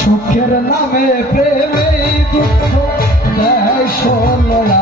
সুখের নামে প্রেমে দুঃখ দেয় সোনা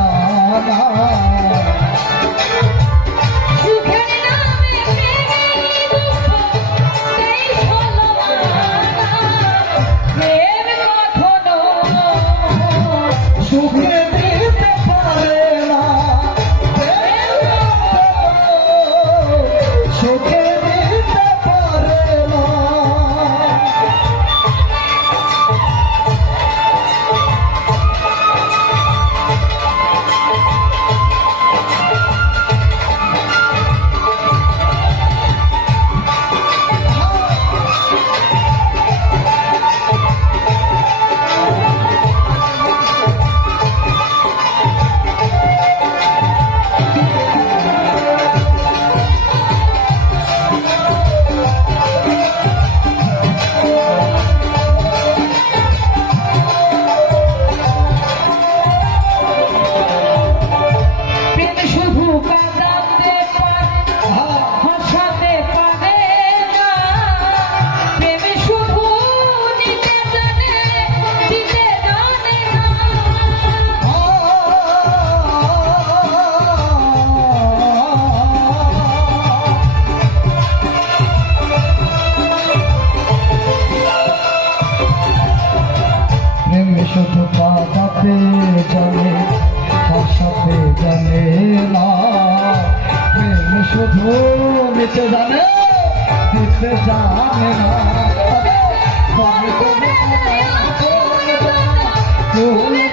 শুধু কাঁদাতে জানে ভাষাতে জানে না। প্রেম শুধু নিতে জানে দিতে জানে না। Oh,